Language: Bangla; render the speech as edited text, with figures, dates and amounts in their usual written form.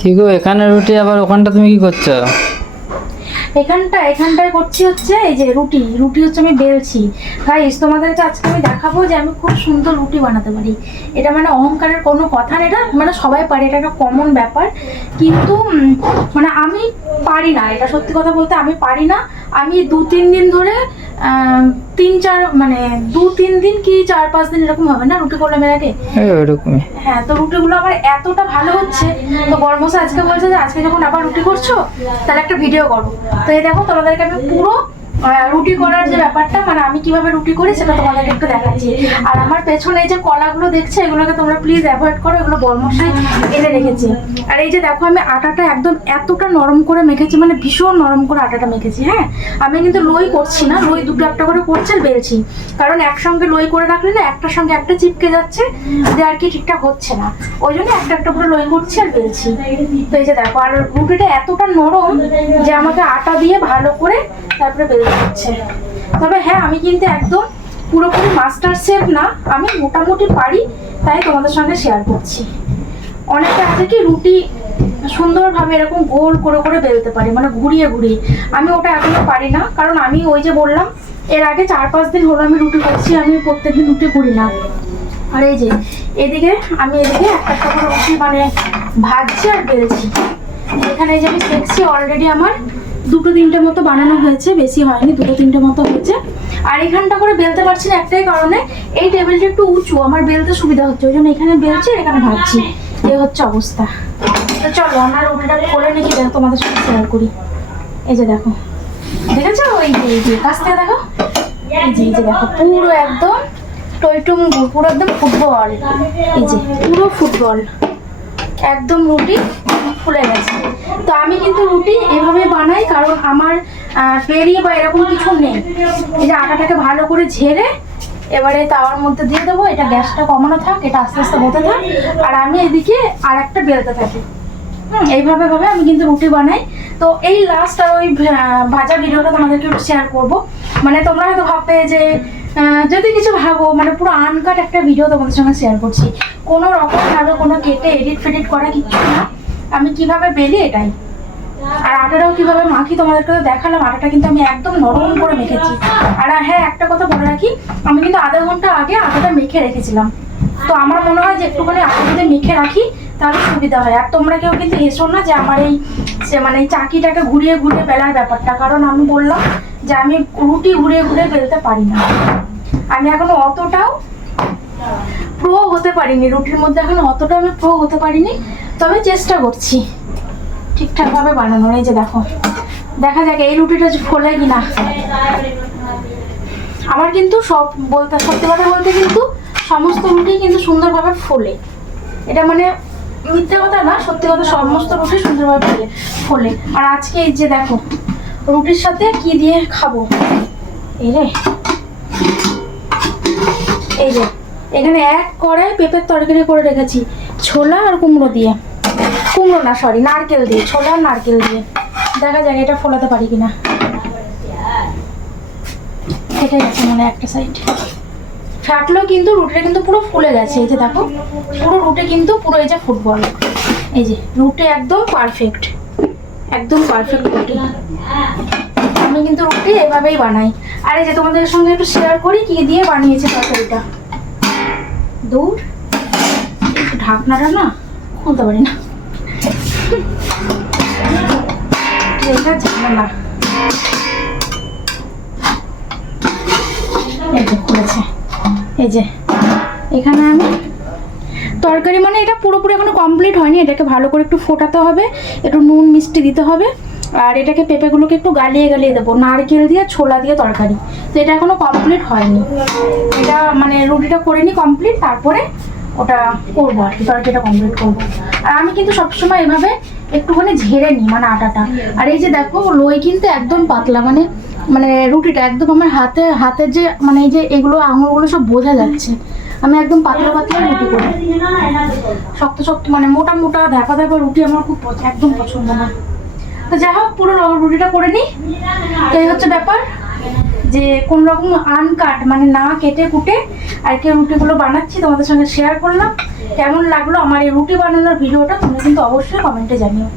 কি গো, এখানে রুটি আবার ওখানটা তুমি কি করছো? এখানটায় করছি হচ্ছে এই যে রুটি হচ্ছে আমি বেলছি। গাইস, তোমাদেরকে আজকে আমি দেখাবো যে আমি খুব সুন্দর রুটি বানাতে পারি। এটা মানে অহংকারের কোনো কথা না, এটা মানে সবাই পারে, এটা একটা কমন ব্যাপার। কিন্তু মানে আমি পারি না, এটা সত্যি কথা বলতে আমি পারি না। আমি 2-3 দিন ধরে 3-4 মানে 2-3 দিন কি 4-5 দিন এরকম হবে না রুটি করলাম এর আগে। ওইরকমই। হ্যাঁ, তো রুটিগুলো আমার এতটা ভালো হচ্ছে, তো বড়মশাই আজকে বলছে যে আজকে যখন আবার রুটি করছো তাহলে একটা ভিডিও করো। তো এই দেখো, তোমাদেরকে আমি পুরো রুটি করার যে ব্যাপারটা, মানে আমি কিভাবে রুটি করি সেটা তোমাদেরকে একটু দেখাচ্ছি। আর আমার পেছনে এই যে কলাগুলো দেখছে, এগুলোকে তোমরা প্লিজ অ্যাভয়েড করো, এগুলো বড়মশাই এনে রেখেছে। আর এই যে দেখো, আমি আটাটা একদম এতটা নরম করে মেখেছি, মানে ভীষণ নরম করে আটাটা মেখেছি। হ্যাঁ, আমি কিন্তু লোই করছি না, লোই দুটো একটা করে করছে আর বেলছি, কারণ একসঙ্গে লোই করে রাখলে না একটার সঙ্গে একটা চিপকে যাচ্ছে, যে আর কি ঠিকঠাক হচ্ছে না, ওই জন্য একটা একটা করে লোই করছি আর বেলছি। তো এই যে দেখো, আর রুটিটা এতটা নরম যে আমাকে আটা দিয়ে ভালো করে তারপরে বেলতে হচ্ছে। তবে হ্যাঁ, আমি কিন্তু একদম পুরোপুরি মাস্টার শেফ না, আমি মোটামুটি পারি, তাই তোমাদের সঙ্গে শেয়ার করছি। অনেকটা আছে কি রুটি সুন্দরভাবে এরকম গোল করে করে বেলতে পারি, মানে ঘুরিয়ে ঘুরিয়ে। আমি ওটা এখনো পারি না, কারণ আমি ওই যে বললাম এর আগে 4-5 দিন হলো আমি রুটি করছি, আমি প্রত্যেকদিন রুটি করি না। আর এই যে এদিকে আমি একটা একটা করে রুটি মানে ভাজছি আর বেলছি। এখানে এই যে আমি দেখছি অলরেডি আমার 2-3টে মতো বানানো হয়েছে, বেশি হয়নি, 2-3টে মতো হয়েছে। আর এখানটা করে বেলতে পারছি না একটাই কারণে, এই টেবিলটা একটু উঁচু, আমার বেলতে সুবিধা হচ্ছে, ওই জন্য এখানে বেলছি আর এখানে ভাজছি, এই হচ্ছে অবস্থা। তো চলো আমরা রুটিটা করে নিয়ে দেখো তোমাদের সাথে শেয়ার করি। এই যে দেখো, দেখেছো ওই যে কাছ থেকে দেখো, এই যে দেখো পুরো একদম টইটুম্বুর, পুরো একদম ফুটবল, এই যে পুরো ফুটবল একদম রুটি ফুলে গেছে। তো আমি কিন্তু রুটি এভাবে বানাই, কারণ আমার বেরিয়ে বা এরকম কিছু নেই। এই যে আটাটাকে ভালো করে ঝেড়ে এবারে তাওয়ার মধ্যে দিয়ে দেবো, এটা গ্যাসটা কমানো থাক, এটা আস্তে আস্তে হতে থাক, আর আমি এদিকে আর একটা বেলতে থাকি। এইভাবে আমি কিন্তু রুটি বানাই। তো এই লাস্ট আর ওই ভাজা ভিডিওটা তোমাদেরকে একটু শেয়ার করবো। মানে তোমরা হয়তো ভাববে যে যদি কিছু ভাবো, মানে পুরো আনকাট একটা ভিডিও তোমাদের সঙ্গে শেয়ার করছি, কোনো রকম ভাবে কোনো কেটে এডিট ফেডিট করা কিচ্ছু না, আমি কিভাবে বেলি এটাই। আর আটাটাও কিভাবে মাখি তোমাদেরকে তো দেখালাম, আটাটা কিন্তু আমি একদম নরম করে মেখেছি। আর হ্যাঁ, একটা কথা বলে রাখি, আমি কিন্তু আধা ঘন্টা আগে আটাটা মেখে রেখেছিলাম। তো আমার মনে হয় যে একটুখানি আটা যদি মেখে রাখি তাহলে সুবিধা হয়। আর তোমরা কেউ কিন্তু হেসো না যে আমার এই মানে এই চাকিটাকে ঘুরিয়ে ঘুরিয়ে বেলার ব্যাপারটা, কারণ আমি বললাম যে আমি রুটি ঘুরিয়ে ঘুরিয়ে বেলতে পারি না, আমি এখনো অতটাও প্রো হতে পারিনি রুটির মধ্যে, এখনো অতটা আমি প্রো হতে পারিনি, তবে চেষ্টা করছি ঠিকঠাকভাবে বানানোর। এই যে দেখো, দেখা যাক এই রুটিটা ফোলে কিনা। আমার কিন্তু সত্যি কথা বলতে কিন্তু সমস্ত রুটি কিন্তু সুন্দরভাবে ফোলে, এটা মানে মিথ্যে কথা না, সত্যি কথা, সমস্ত রুটি সুন্দরভাবে ফোলে। আর আজকে এই যে দেখো রুটির সাথে কি দিয়ে খাবো, এই যে এখানে এক কড়াই পেঁপের তরকারি করে রেখেছি, ছোলা আর কুমড়ো দিয়ে, কুমড়ো না সরি নারকেল দিয়ে, ছোলা আর নারকেল দিয়ে। দেখা যাক এটা ফোলাতে পারি কিনা। এটাই আছে মানে একটা সাইড ফাটলো, কিন্তু রুটিটা কিন্তু পুরো ফুলে গেছে। এই যে দেখো পুরো রুটি কিন্তু পুরো এই যে ফুটবল, এই যে রুটি একদম পারফেক্ট, একদম পারফেক্ট রুটি। আমি কিন্তু রুটি এভাবেই বানাই। আর এই যে তোমাদের সঙ্গে একটু শেয়ার করি কি দিয়ে বানিয়েছে তরকারিটা। দূর, ঢাকনাটা না খুলতে পারি না, এটা ঝামেলা। এই যে খুলেছে, এই যে এখানে আমি তরকারি, মানে এটা পুরোপুরি এখনো কমপ্লিট হয়নি, এটাকে ভালো করে একটু ফোটাতে হবে, একটু নুন মিষ্টি দিতে হবে, আর এটাকে পেঁপেগুলোকে একটু গালিয়ে দেবো নারকেল দিয়ে ছোলা দিয়ে তরকারি। তো এটা এখনো কমপ্লিট হয়নি, এটা মানে রুটিটা করে নি কমপ্লিট, তারপরে ওটা করবো আর কি, তরকারিটা কমপ্লিট করবো। আর আমি কিন্তু সবসময় এভাবে একটুখানি ঝেড়ে নিই মানে আটাটা। আর এই যে দেখো লোই কিন্তু একদম পাতলা, মানে মানে রুটিটা একদম আমার হাতের যে মানে এই যে এগুলো আঙুলগুলো সব বোঝা যাচ্ছে, আমি একদম পাতলা পাতলা রুটি করি, শক্ত মানে মোটা মোটা ধাপা রুটি আমার খুব একদম পছন্দ না। তো যাই হোক, পুরো রুটিটা করে নিই। তো এই হচ্ছে ব্যাপার, যে কোন রকম আনকাট মানে না কেটে কুটে আর কি রুটিগুলো বানাচ্ছি, তোমাদের সঙ্গে শেয়ার করলাম। কেমন লাগলো আমার এই রুটি বানানোর ভিডিওটা তোমরা কিন্তু অবশ্যই কমেন্টে জানিও।